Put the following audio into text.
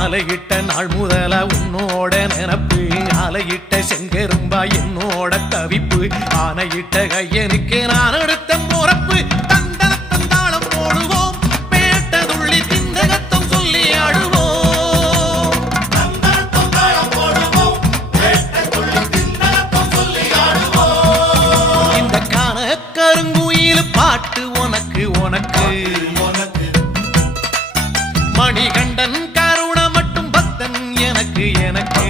மாலையிட்ட நாள் முதல உன்னோட நினப்பு ஆலையிட்ட செங்கரும்பா என்னோட தவிப்பு ஆனையிட்ட கையனுக்கு நான் எடுத்த முறப்பு தந்தனத்தந்தாளம் போடுவோம் பேட்டதுள்ளி திந்தகத்தம் சொல்லி ஆடுவோம் இந்த காண கருங்குயில் பாட்டு உனக்கு உனக்கு மணிகண்டன் கருண மட்டும் பக்தன் எனக்கு எனக்கு